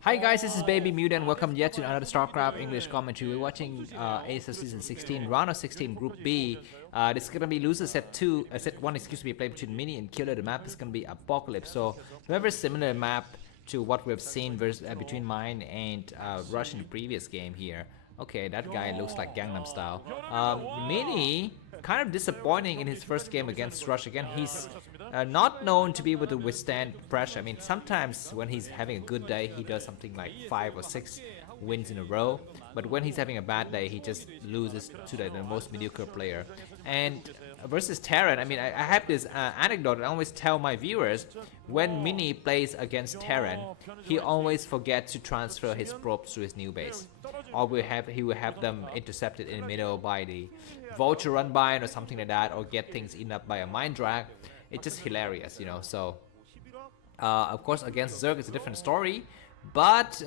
Hi guys, this is Baby Mute and welcome yet to another Starcraft English commentary. We're watching ASL Season 16, Round of 16, Group B. This is gonna be loser set 2, set 1, excuse me, played between Mini and Killer. The map is gonna be Apocalypse, so very similar map to what we've seen between mine and Rush in the previous game here. Okay, that guy looks like Gangnam Style. Mini, kind of disappointing in his first game against Rush. Again, he's not known to be able to withstand pressure. I mean, sometimes when he's having a good day, he does something like 5 or 6 wins in a row. But when he's having a bad day, he just loses to the most mediocre player. And versus Terran, I mean, I have this anecdote I always tell my viewers. When Mini plays against Terran, he always forgets to transfer his probes to his new base. Or he will have them intercepted in the middle by the Vulture run by or something like that, or get things eaten up by a Mind Drag. It's just hilarious, you know. So, of course, against Zerg it's a different story, but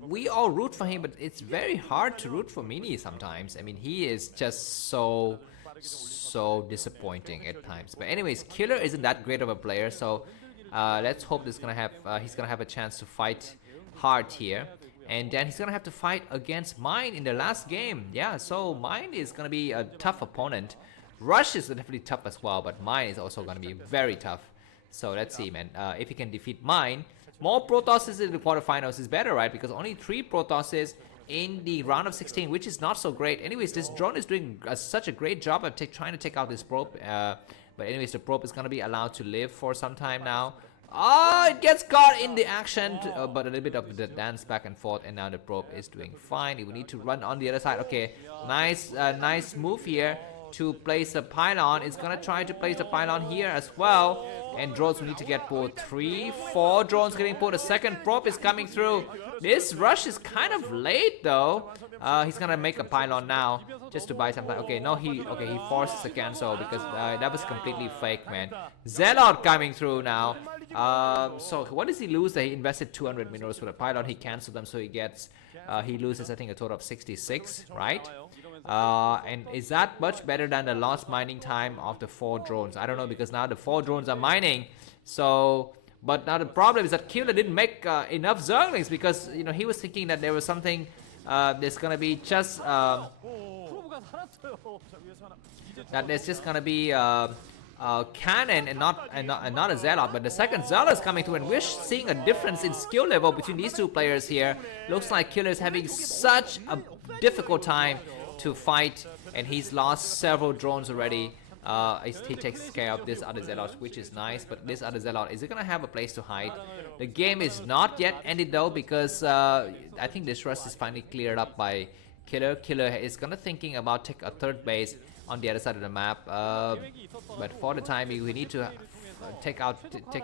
we all root for him. But it's very hard to root for Mini sometimes. I mean, he is just so disappointing at times. But anyways, Killer isn't that great of a player, so let's hope he's gonna have a chance to fight hard here. And then he's gonna have to fight against Mine in the last game. Yeah, so Mine is gonna be a tough opponent. Rush is definitely tough as well, but Mine is also gonna be very tough. So let's see, man. If he can defeat Mine, more Protosses in the quarterfinals is better, right? Because only 3 Protosses in the round of 16, which is not so great. Anyways, this drone is doing such a great job of trying to take out this probe. But anyways, the probe is gonna be allowed to live for some time now. Oh, it gets caught in the action, but a little bit of the dance back and forth, and now the probe is doing fine. We need to run on the other side. Okay, nice move here to place a pylon. It's gonna try to place a pylon here as well, and drones will need to get pulled. 3, 4 drones getting pulled. The second probe is coming through. This Rush is kind of late though. He's gonna make a pylon now just to buy some time. Okay, no, he forces a cancel because that was completely fake, man. Zealot coming through now. So what does he lose? He invested 200 minerals for the pylon. He canceled them, so he loses I think a total of 66, right? And is that much better than the lost mining time of the 4 drones? I don't know, because now the 4 drones are mining. So, but now the problem is that Killer didn't make enough Zerglings, because you know he was thinking that there was something there's gonna be just that there's just gonna be cannon and not a Zealot. But the second Zealot is coming through, and we're seeing a difference in skill level between these 2 players here. Looks like Killer is having such a difficult time to fight, and he's lost several drones already. He takes care of this other Zealot, which is nice, but this other Zealot, is it gonna have a place to hide? The game is not yet ended though, because I think this Rush is finally cleared up by Killer. Killer is gonna thinking about take a 3rd base on the other side of the map, but for the time being we need to take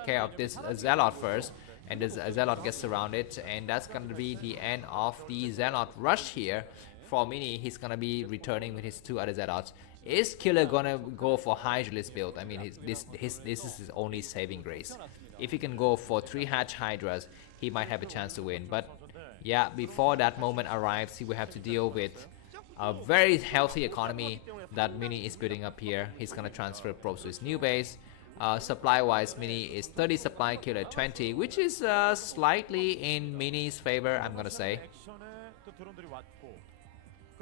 care of this Zealot first, and this Zealot gets surrounded, and that's gonna be the end of the Zealot Rush here. For Mini, he's gonna be returning with his 2 other Zealots. Is Killer gonna go for Hydralisk build? I mean, this is his only saving grace. If he can go for 3 Hatch Hydras, he might have a chance to win. But yeah, before that moment arrives, he will have to deal with a very healthy economy that Mini is building up here. He's gonna transfer probes to his new base. Supply-wise, Mini is 30 supply, Killer 20, which is slightly in Mini's favor, I'm gonna say.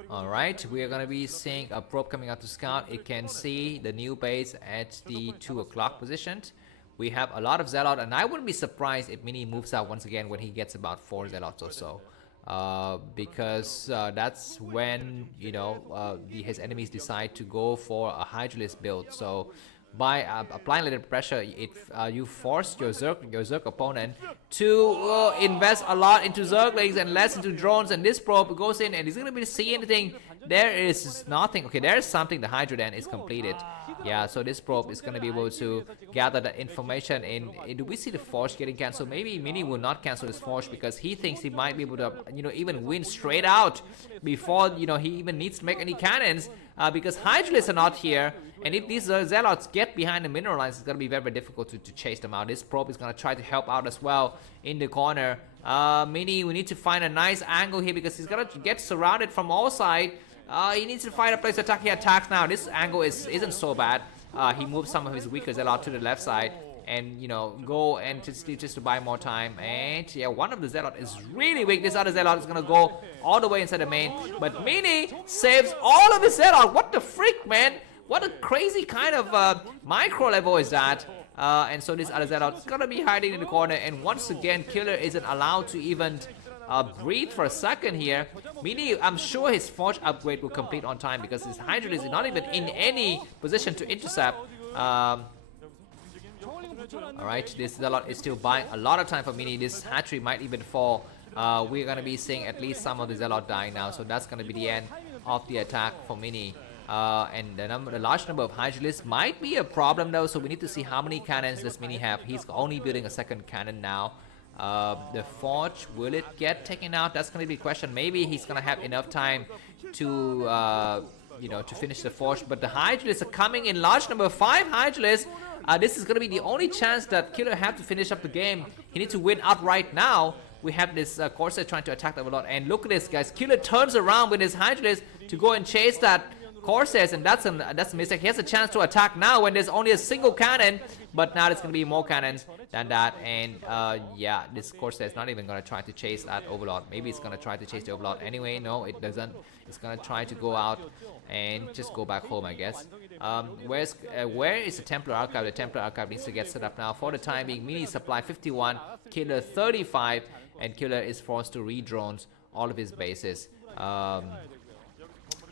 Alright, we are gonna be seeing a probe coming out to scout. It can see the new base at the 2 o'clock position. We have a lot of Zealot, and I wouldn't be surprised if Mini moves out once again when he gets about 4 Zealots or so. Because that's when, you know, his enemies decide to go for a Hydralisk build. So by applying a little pressure, you force your Zerg opponent to invest a lot into Zerglings and less into drones, and this probe goes in and he's gonna be see anything. There is nothing. Okay, there is something. The Hydra Den is completed. Yeah, so this probe is gonna be able to gather that information. Do we see the Forge getting cancelled? Maybe Mini will not cancel this Forge because he thinks he might be able to, you know, even win straight out before, you know, he even needs to make any cannons, because Hydralisks are not here. And if these Zealots get behind the mineral lines, it's going to be very, very difficult to chase them out. This probe is going to try to help out as well in the corner. Mini, we need to find a nice angle here because he's going to get surrounded from all sides. He needs to find a place to attack. He attacks now. This angle isn't so bad. He moves some of his weaker Zealot to the left side, and go and just to buy more time. And yeah, one of the Zealot is really weak. This other Zealot is gonna go all the way inside the main, but Mini saves all of his Zealot. What the freak, man? What a crazy kind of micro level is that? And so this other Zealot is gonna be hiding in the corner, and once again Killer isn't allowed to even breathe for a second here. Mini, I'm sure his Forge upgrade will complete on time because his Hydralisk is not even in any position to intercept. Alright, this Zealot is still buying a lot of time for Mini. This hatchery might even fall. We're gonna be seeing at least some of the Zealot dying now, so that's gonna be the end of the attack for Mini. And the large number of Hydralisks might be a problem though, so we need to see how many cannons does Mini have. He's only building a second cannon now. The Forge, will it get taken out? That's gonna be the question. Maybe he's gonna have enough time to to finish the Forge, but the Hydralisks are coming in large number. 5 Hydralisks. This is gonna be the only chance that Killer have to finish up the game. He needs to win outright now. We have this Corsair trying to attack the Overlord, and look at this, guys. Killer turns around with his Hydralisk to go and chase that Corsairs, and that's a mistake. He has a chance to attack now when there's only a single cannon, but now there's gonna be more cannons than that. And yeah, this Corsair is not even gonna try to chase that Overlord. Maybe it's gonna try to chase the Overlord anyway. No, it doesn't. It's gonna try to go out and just go back home, I guess. Where is the Templar Archive? The Templar Archive needs to get set up now. For the time being, Mini supply 51, Killer 35, and Killer is forced to re-drones all of his bases.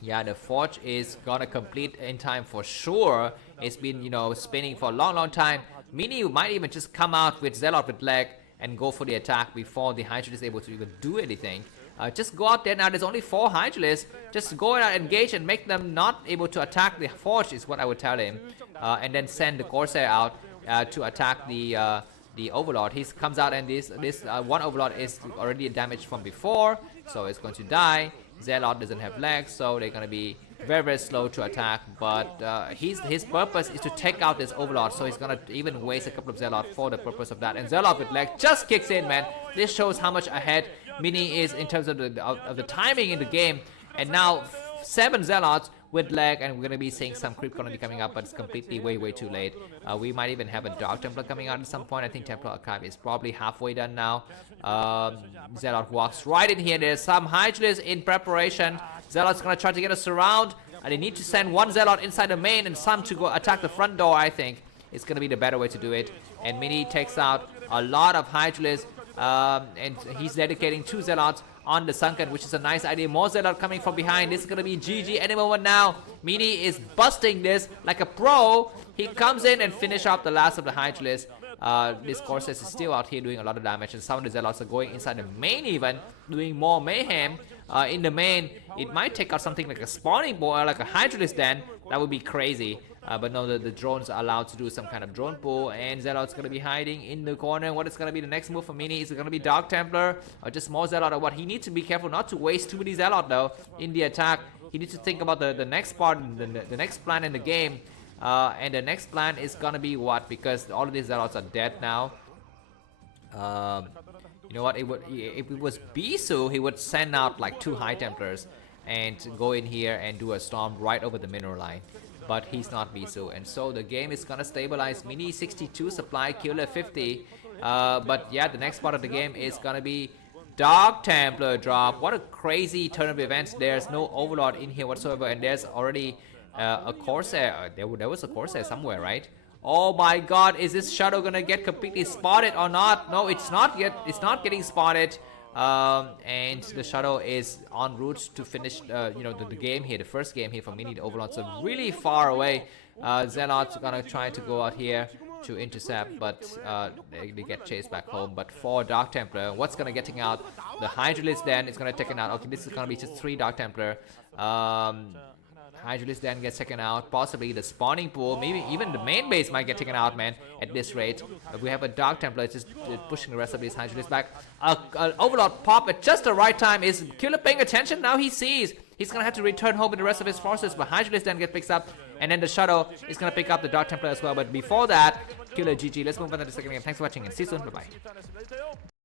Yeah, the Forge is gonna complete in time for sure. It's been, spinning for a long time. Mini might even just come out with Zealot with leg and go for the attack before the Hydralisk is able to even do anything. Just go out there now. There's only 4 Hydralisks. Just go out, engage, and make them not able to attack the Forge is what I would tell him. And then send the Corsair out to attack the Overlord. He comes out, and this one Overlord is already damaged from before, so it's going to die. Zealot doesn't have legs, so they're gonna be very slow to attack. But his purpose is to take out this Overlord, so he's gonna even waste a couple of Zealot for the purpose of that. And Zealot with leg just kicks in, man. This shows how much ahead Mini is in terms of the timing in the game. And now 7 Zealots with leg, and we're gonna be seeing some creep gonna be coming up, but it's completely way too late. We might even have a Dark Templar coming out at some point. I think Templar Archive is probably halfway done now. Zealot walks right in here. There's some Hydralisks in preparation. Zealot's gonna try to get a surround, and they need to send 1 Zealot inside the main and some to go attack the front door. I think it's gonna be the better way to do it. And Mini takes out a lot of Hydralisks, and he's dedicating 2 Zealots on the sunken, which is a nice idea. More Zealot coming from behind. This is gonna be GG any moment now. Mini is busting this like a pro. He comes in and finish off the last of the Hydralisks. This Corsair is still out here doing a lot of damage, and some of the Zealots are going inside the main even, doing more mayhem. In the main, it might take out something like a spawning boy or like a Hydralisk then. That would be crazy. But no, the drones are allowed to do some kind of drone pull, and Zealot's gonna be hiding in the corner. What is gonna be the next move for Mini? Is it gonna be Dark Templar or just more Zealot or what? He needs to be careful not to waste too many Zealot though in the attack. He needs to think about the next part, the next plan in the game. And the next plan is gonna be what? Because all of these Zealots are dead now. You know what? If it was Bisu, he would send out like 2 High Templars and go in here and do a storm right over the mineral line. But he's not Bisu, and so the game is gonna stabilize. Mini 62 supply, Killer 50. But yeah, the next part of the game is gonna be Dark Templar drop. What a crazy turn of events. There's no Overlord in here whatsoever, and there's already a Corsair. There was a Corsair somewhere, right? Oh my god, is this Shadow gonna get completely spotted or not? No, it's not yet. It's not getting spotted. And the Shadow is en route to finish the game here, the first game here for Mini. The Overlords are really far away. Zealot's gonna try to go out here to intercept, but they get chased back home. But for Dark Templar, what's gonna getting out? The Hydralisk then is gonna taken out. Okay, this is gonna be just 3 Dark Templar. Hydralisk then gets taken out. Possibly the spawning pool, maybe even the main base might get taken out, man, at this rate. We have a Dark Templar just pushing the rest of these Hydralisk back. Overlord pop at just the right time. Is Killer paying attention? Now he sees. He's gonna have to return home with the rest of his forces, but Hydralisk then gets picked up, and then the Shadow is gonna pick up the Dark Templar as well. But before that, Killer GG. Let's move on to the second game. Thanks for watching and see you soon. Bye-bye.